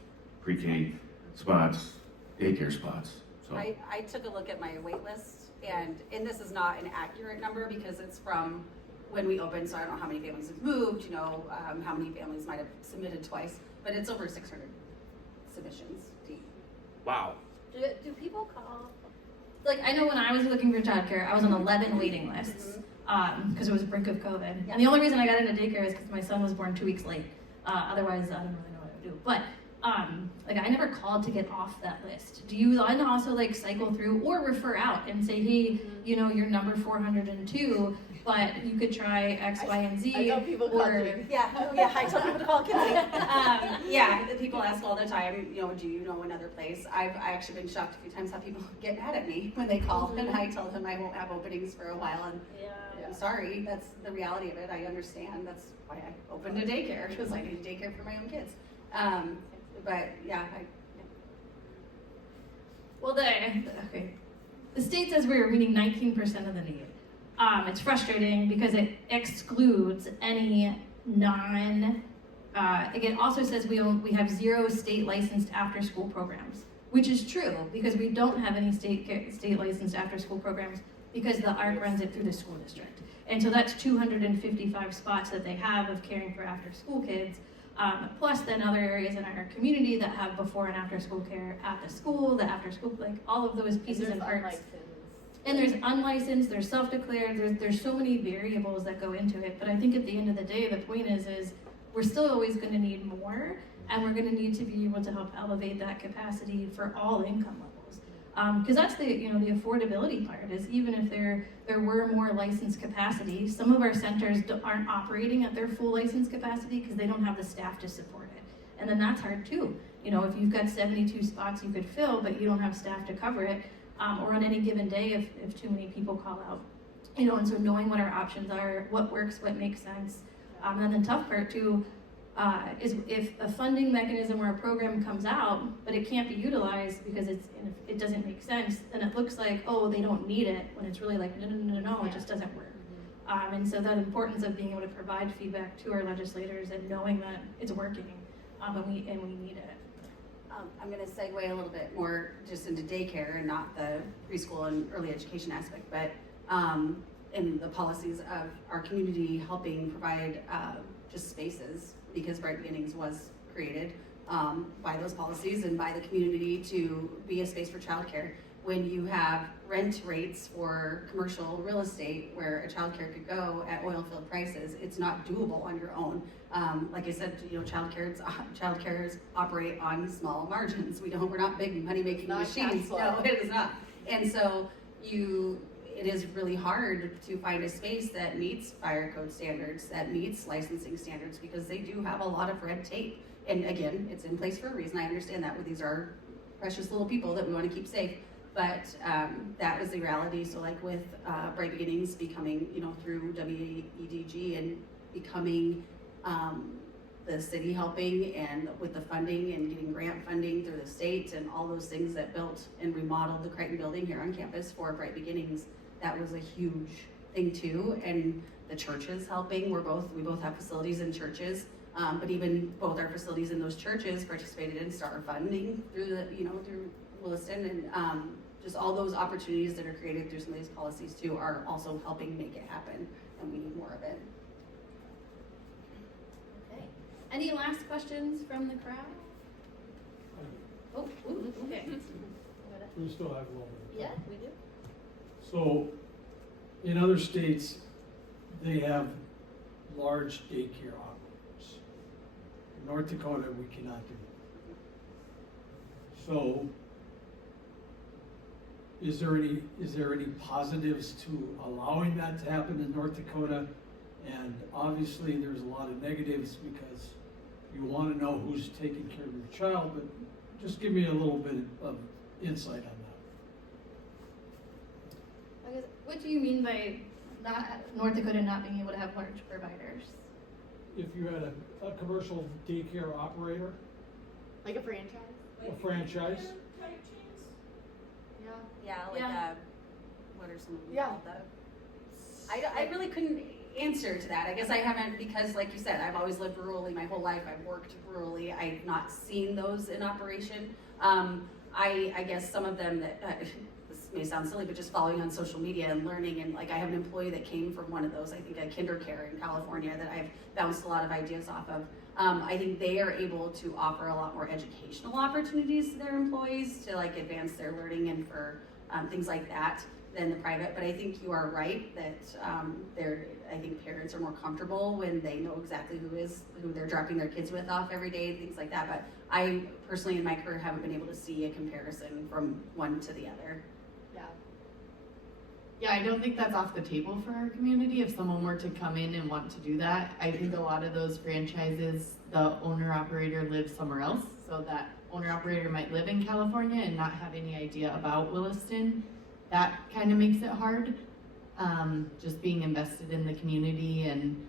pre-K spots, daycare spots, so. I took a look at my wait list, and this is not an accurate number because it's from when we opened, so I don't know how many families have moved, you know, how many families might have submitted twice, but it's over 600 submissions deep. Wow. Do people call? Like, I know when I was looking for childcare, I was on 11 waiting lists, because it was the brink of COVID. And the only reason I got into daycare is because my son was born 2 weeks late. Otherwise, I don't really know what I would do. But, like, I never called to get off that list. Do you then also, like, cycle through or refer out and say, hey, you know, you're number 402, but you could try X, Y, and Z? I know people call or, you. Yeah, I tell people to call Kinsey. Yeah, people ask all the time, you know, do you know another place? I've actually been shocked a few times how people get mad at me when they call and I tell them I won't have openings for a while, and I'm sorry, that's the reality of it. I understand. That's why I opened a daycare, because I need daycare for my own kids. But yeah, well, the state says we are meeting 19% of the need. It's frustrating because it excludes any it also says we have 0 state licensed after school programs, which is true because we don't have any state licensed after school programs because the ARC runs it through the school district. And so that's 255 spots that they have of caring for after school kids, plus then other areas in our community that have before and after school care at the school, the after school, like all of those pieces and parts. And there's unlicensed, there's self-declared, there's so many variables that go into it. But I think at the end of the day, the point is we're still always going to need more, and we're going to need to be able to help elevate that capacity for all income levels. Because that's the affordability part is even if there were more licensed capacity, some of our centers aren't operating at their full licensed capacity because they don't have the staff to support it. And then that's hard too. You know, if you've got 72 spots you could fill, but you don't have staff to cover it, or on any given day if too many people call out. You know, and so knowing what our options are, what works, what makes sense. And then the tough part too is if a funding mechanism or a program comes out, but it can't be utilized because it doesn't make sense, then it looks like, oh, they don't need it, when it's really like, no, it just doesn't work. And so that importance of being able to provide feedback to our legislators and knowing that it's working, and we need it. I'm going to segue a little bit more just into daycare and not the preschool and early education aspect, but in the policies of our community helping provide just spaces, because Bright Beginnings was created by those policies and by the community to be a space for childcare. When you have rent rates for commercial real estate where a childcare could go at oil field prices, it's not doable on your own. Like I said, you know, childcares operate on small margins. We're not big money making machines. No, it is not. And so it is really hard to find a space that meets fire code standards, that meets licensing standards, because they do have a lot of red tape. And again, it's in place for a reason. I understand that. These are precious little people that we want to keep safe. But that was the reality. So like with Bright Beginnings becoming, you know, through WEDG and becoming the city helping and with the funding and getting grant funding through the state and all those things that built and remodeled the Crichton building here on campus for Bright Beginnings, that was a huge thing too. And the churches helping, we both have facilities in churches, but even both our facilities in those churches participated in STAR funding through through Williston, and just all those opportunities that are created through some of these policies too are also helping make it happen, and we need more of it. Okay. Any last questions from the crowd? Oh, okay. We still have a little bit. Yeah, we do. So, in other states, they have large daycare operators. In North Dakota, we cannot do that. So, is there any positives to allowing that to happen in North Dakota? And obviously, there's a lot of negatives because you want to know who's taking care of your child, but just give me a little bit of insight on that. I guess, what do you mean by North Dakota not being able to have large providers? If you had a commercial daycare operator, Like a franchise? a franchise, Yeah. Yeah, like Yeah. what are some of them Yeah. called? I really couldn't answer to that. I guess I haven't, because like you said, I've always lived rurally my whole life. I've worked rurally. I've not seen those in operation. I guess some of them that, this may sound silly, but just following on social media and learning, and like I have an employee that came from one of those, I think a Childcare in California, that I've bounced a lot of ideas off of. I think they are able to offer a lot more educational opportunities to their employees to like advance their learning and for things like that than the private. But I think you are right that I think parents are more comfortable when they know exactly who they're dropping their kids with off every day, things like that. But I personally in my career haven't been able to see a comparison from one to the other. Yeah. Yeah, I don't think that's off the table for our community. If someone were to come in and want to do that, I think a lot of those franchises, the owner operator lives somewhere else. So that owner operator might live in California and not have any idea about Williston. That kind of makes it hard. Just being invested in the community, and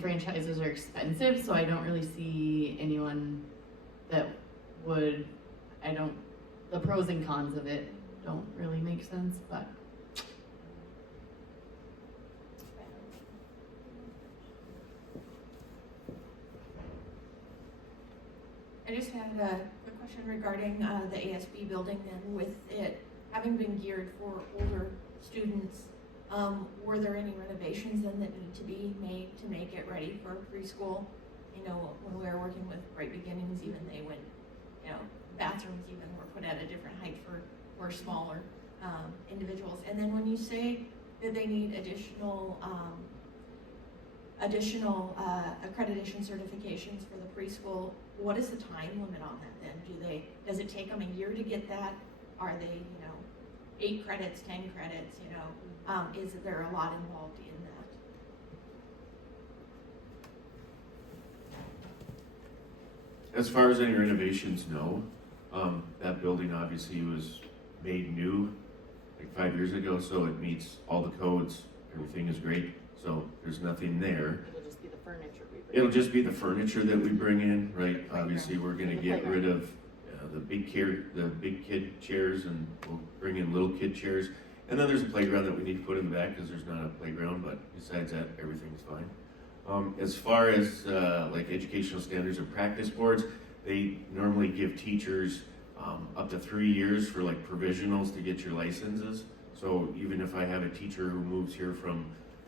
franchises are expensive, so I don't really see anyone that would, the pros and cons of it don't really make sense, but. I just had a quick question regarding the ASB building then, with it having been geared for older students. Were there any renovations then that need to be made to make it ready for preschool? You know, when we were working with Bright Beginnings, even they went, you know, bathrooms even were put at a different height for smaller individuals. And then when you say that they need additional accreditation certifications for the preschool, what is the time limit on that then? Does it take them a year to get that? Are they, you know, 8 credits, 10 credits, you know? Is there a lot involved in that? As far as any renovations, no. That building obviously was made new like 5 years ago, so it meets all the codes. Everything is great, so there's nothing there. It'll just be the furniture we bring. It'll just be the furniture that we bring in, right? Obviously, we're gonna get rid of the big kid chairs, and we'll bring in little kid chairs. And then there's a playground that we need to put in the back because there's not a playground, but besides that, everything's fine. As far as like educational standards and practice boards, they normally give teachers up to 3 years for like provisionals to get your licenses. So even if I have a teacher who moves here from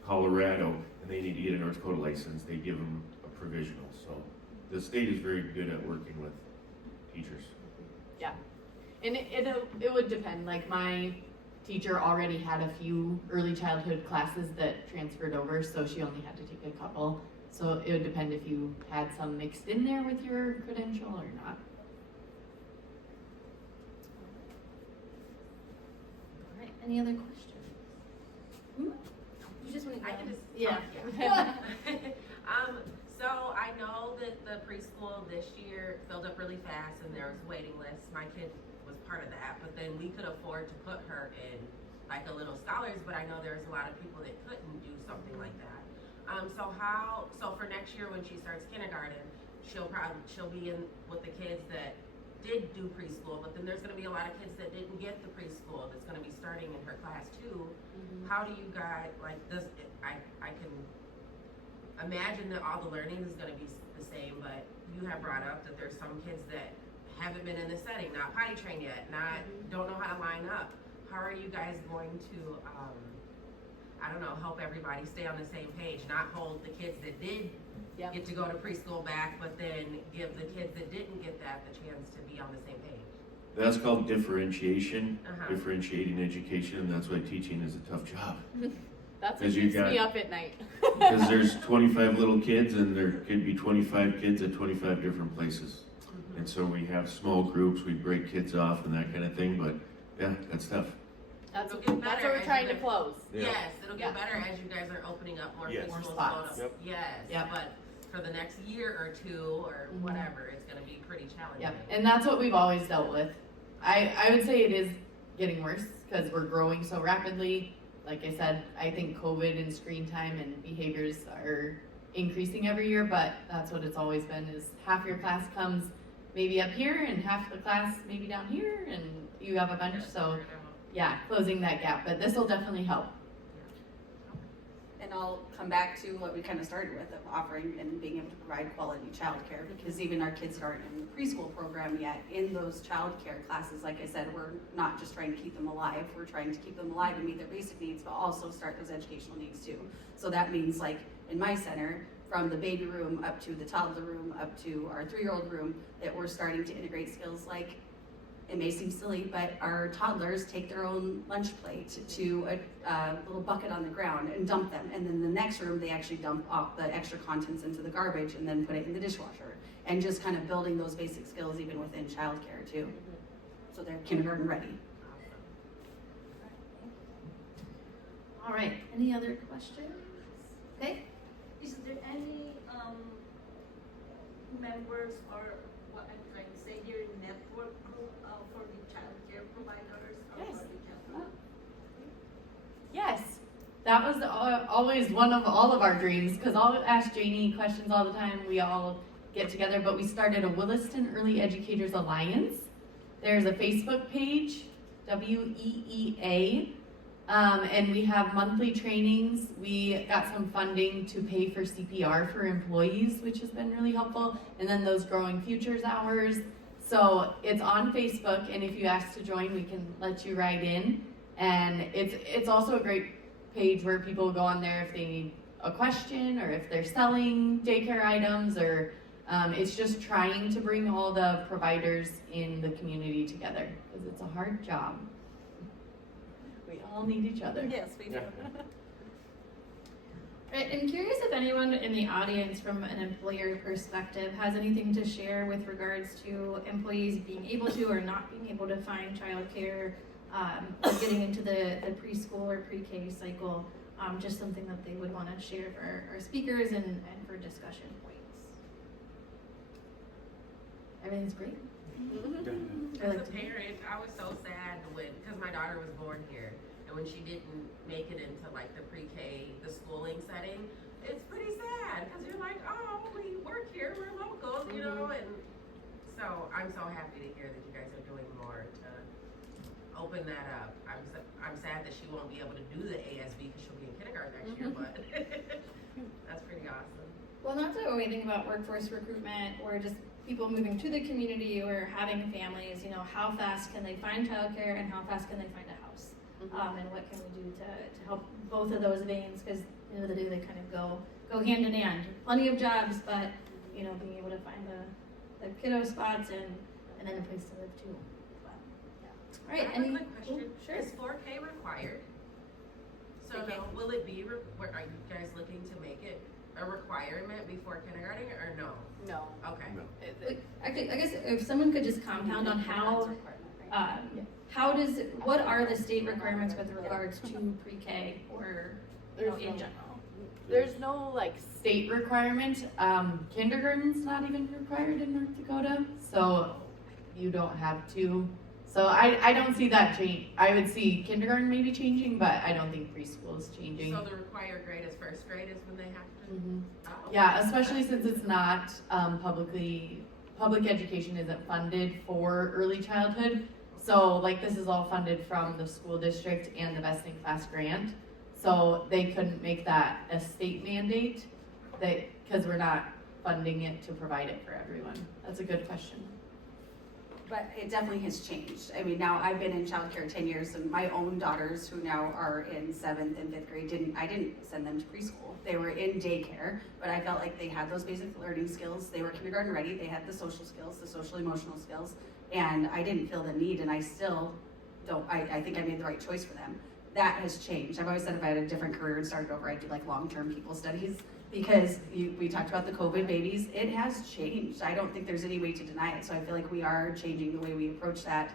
Colorado and they need to get a North Dakota license, they give them a provisional. So the state is very good at working with teachers. Yeah, and it would depend. Like my teacher already had a few early childhood classes that transferred over, so she only had to take a couple. So it would depend if you had some mixed in there with your credential or not. All right, any other questions? You just want to I can just Yeah. So I know that the preschool this year filled up really fast and there was waiting lists. My kid was part of that, but then we could afford to put her in like a little scholars, but I know there's a lot of people that couldn't do something like that. So for next year when she starts kindergarten, she'll be in with the kids that did do preschool, but then there's gonna be a lot of kids that didn't get the preschool that's gonna be starting in her class too. Mm-hmm. How do you guys, like this, I can imagine that all the learning is gonna be the same, but you have brought up that there's some kids that haven't been in this setting, not potty trained yet, don't know how to line up. How are you guys going to, help everybody stay on the same page, not hold the kids that did get to go to preschool back, but then give the kids that didn't get that the chance to be on the same page? That's called differentiation, Uh-huh. differentiating education, and that's why teaching is a tough job. That's what 'Cause you keeps got- me up at night. Because there's 25 little kids and there could be 25 kids at 25 different places. And so we have small groups, we break kids off and that kind of thing, but yeah, that's tough. That's It'll get that's better what we're as trying you to guys- close. Yeah. Yes, it'll get Yeah. better as you guys are opening up more Yes. preschools. More spots. so- Yep. Yes, Yep. but for the next year or two or Mhm. whatever, it's gonna be pretty challenging. Yep, and that's what we've always dealt with. I would say it is getting worse because we're growing so rapidly. Like I said, I think COVID and screen time and behaviors are increasing every year, but that's what it's always been, is half your class comes maybe up here and half the class maybe down here, and you have a bunch, so yeah, closing that gap, but this will definitely help. And I'll come back to what we kind of started with, of offering and being able to provide quality childcare, because even our kids that aren't in the preschool program yet, in those childcare classes, like I said, we're not just trying to keep them alive, we're trying to keep them alive and meet their basic needs, but also start those educational needs too. So that means, like in my center, from the baby room up to the toddler room, up to our 3-year-old room, that we're starting to integrate skills like, it may seem silly, but our toddlers take their own lunch plate to a little bucket on the ground and dump them. And then the next room, they actually dump off the extra contents into the garbage and then put it in the dishwasher. And just kind of building those basic skills even within childcare too. So they're kindergarten ready. All right, any other questions? Okay, Is there any members or what I'm trying to say here, network group for the childcare providers or Yes. for the childcare? Yes, that was always one of all of our dreams, because I'll ask Janie questions all the time. We all get together, but we started a Williston Early Educators Alliance. There's a Facebook page, WEEA, and we have monthly trainings. We got some funding to pay for CPR for employees, which has been really helpful, and then those Growing Futures hours. So it's on Facebook, and if you ask to join, we can let you right in. And it's also a great page where people go on there if they need a question or if they're selling daycare items, or it's just trying to bring all the providers in the community together, because it's a hard job. We all need each other. Yes, we do. right, I'm curious if anyone in the audience from an employer perspective has anything to share with regards to employees being able to or not being able to find childcare, or getting into the preschool or pre-K cycle, just something that they would want to share for our speakers and for discussion points. Everything's great. As a parent, I was so sad because my daughter was born here, and when she didn't make it into like the pre-K, the schooling setting, it's pretty sad because you're like, oh, we work here, we're local, you know, and so I'm so happy to hear that you guys are doing more to open that up. I'm sad that she won't be able to do the ASB because she'll be in kindergarten next year, but that's pretty awesome. Well, not to only think about workforce recruitment or just people moving to the community or having families, you know, how fast can they find childcare and how fast can they find a house? And what can we do to help both of those veins, because at the end of the day, they kind of go hand in hand. Plenty of jobs, but, you know, being able to find the kiddo spots and then a place to live too. But, yeah. All right, I have any a quick question. Sure. Is 4K required? So Okay. no, will it be, are you guys looking to make it a requirement before kindergarten or no? No. Okay. No. Actually, I guess if someone could just compound on what are the state requirements with regards to pre-K or, you know, in general? There's no like state requirement. Kindergarten's not even required in North Dakota, so you don't have to. So I don't see that change. I would see kindergarten maybe changing, but I don't think preschool is changing. So the required grade is first grade is when they have to? Mhm. Oh. Yeah, especially since it's not public education isn't funded for early childhood. So like this is all funded from the school district and the Best in Class grant. So they couldn't make that a state mandate because we're not funding it to provide it for everyone. That's a good question. But it definitely has changed. I mean, now I've been in childcare 10 years, and my own daughters who now are in 7th and 5th grade, I didn't send them to preschool. They were in daycare, but I felt like they had those basic learning skills. They were kindergarten ready. They had the social skills, the social emotional skills. and I didn't feel the need, and I still don't, I think I made the right choice for them. That has changed. I've always said if I had a different career and started over, I'd do like long-term people studies, because we talked about the COVID babies. It has changed. I don't think there's any way to deny it. So I feel like we are changing the way we approach that.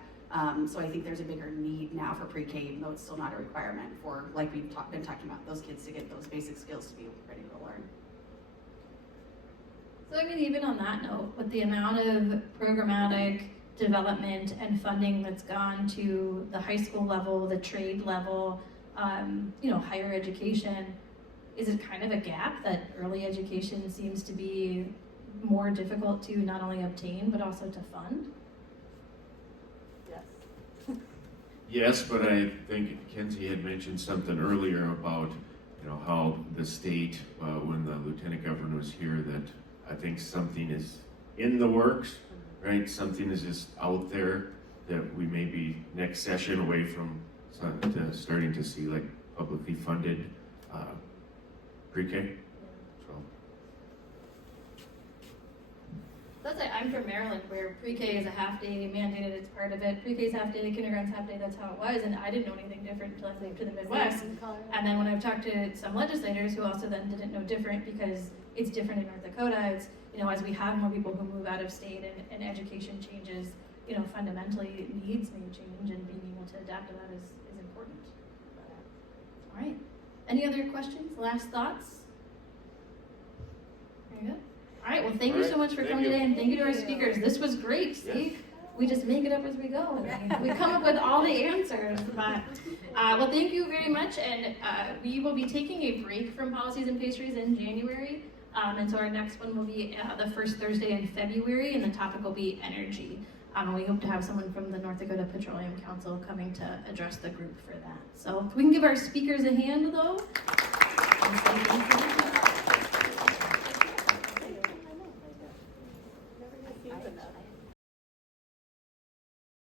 So I think there's a bigger need now for pre-K, even though it's still not a requirement for, like we've been talking about, those kids to get those basic skills to be ready to learn. So I mean, even on that note, with the amount of programmatic development and funding that's gone to the high school level, the trade level, higher education, is it kind of a gap that early education seems to be more difficult to not only obtain, but also to fund? Yes. Yes, but I think Kenzie had mentioned something earlier about, how the state, when the lieutenant governor was here, that I think something is in the works, right? Something is just out there that we may be next session away from starting to see like publicly funded pre-K. So. Let's say I'm from Maryland, where pre-K is a half day mandated, it's part of it. Pre-K is half day, kindergarten's half day, that's how it was, and I didn't know anything different until I moved to the Midwest. And then when I've talked to some legislators who also then didn't know different because it's different in North Dakota, it's, as we have more people who move out of state and education changes, fundamentally needs may change, and being able to adapt to that is important. All right. Any other questions, last thoughts? Very good. All right, well, thank you so much for coming today, and thank you to our speakers. This was great, see? Yes. We just make it up as we go, and we come up with all the answers. But, well, thank you very much, and we will be taking a break from Policies and Pastries in January, and so our next one will be the first Thursday in February, and the topic will be energy. And we hope to have someone from the North Dakota Petroleum Council coming to address the group for that. So if we can give our speakers a hand, though.